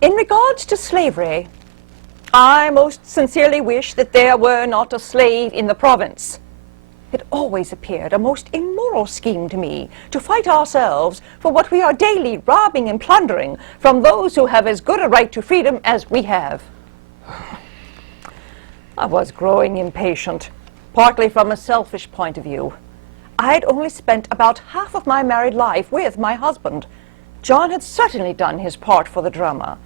In regards to slavery, I most sincerely wish that there were not a slave in the province. It always appeared a most immoral scheme to me to fight ourselves for what we are daily robbing and plundering from those who have as good a right to freedom as we have. I was growing impatient, partly from a selfish point of view. I had only spent about half of my married life with my husband. John had certainly done his part for the drama.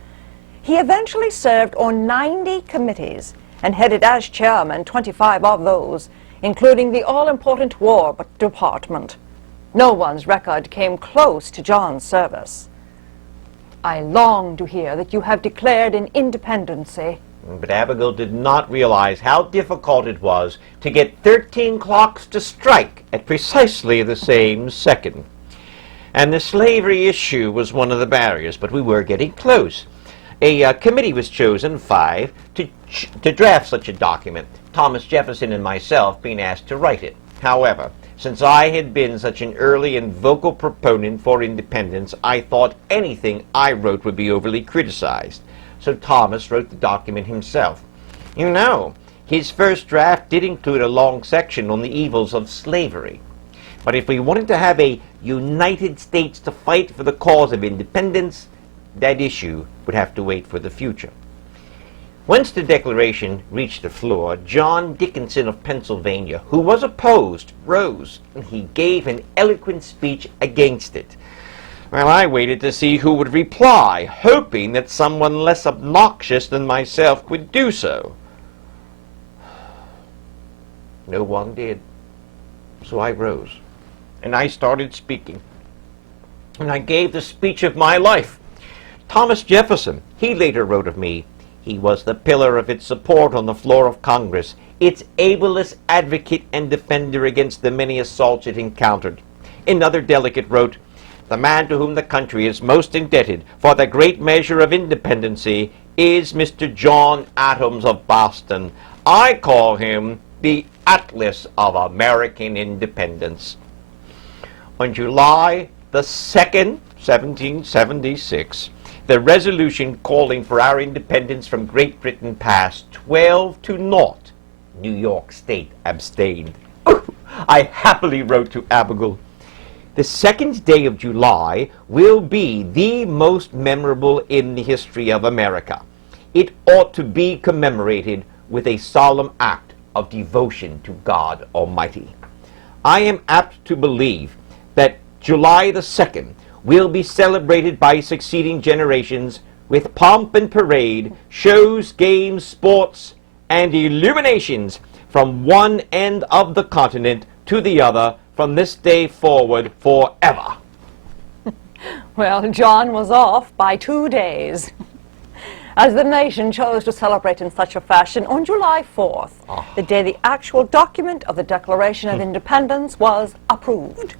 He eventually served on 90 committees and headed as chairman 25 of those, including the all-important War Department. No one's record came close to John's service. I long to hear that you have declared an independency. But Abigail did not realize how difficult it was to get 13 clocks to strike at precisely the same second. And the slavery issue was one of the barriers, but we were getting close. A committee was chosen, 5, to draft such a document, Thomas Jefferson and myself being asked to write it. However, since I had been such an early and vocal proponent for independence, I thought anything I wrote would be overly criticized. So Thomas wrote the document himself. You know, his first draft did include a long section on the evils of slavery. But if we wanted to have a United States to fight for the cause of independence, that issue would have to wait for the future. Once the Declaration reached the floor, John Dickinson of Pennsylvania, who was opposed, rose, and he gave an eloquent speech against it. Well, I waited to see who would reply, hoping that someone less obnoxious than myself would do so. No one did. So I rose, and I started speaking. And I gave the speech of my life. Thomas Jefferson, he later wrote of me, he was the pillar of its support on the floor of Congress, its ablest advocate and defender against the many assaults it encountered. Another delegate wrote, the man to whom the country is most indebted for the great measure of independency is Mr. John Adams of Boston. I call him the Atlas of American independence. On July the 2nd, 1776, the resolution calling for our independence from Great Britain passed 12-0. New York State abstained. I happily wrote to Abigail, the 2nd day of July will be the most memorable in the history of America. It ought to be commemorated with a solemn act of devotion to God Almighty. I am apt to believe that July the 2nd will be celebrated by succeeding generations with pomp and parade, shows, games, sports, and illuminations from one end of the continent to the other from this day forward forever. Well, John was off by 2 days, as the nation chose to celebrate in such a fashion on July 4th, the day the actual document of the Declaration of Independence was approved.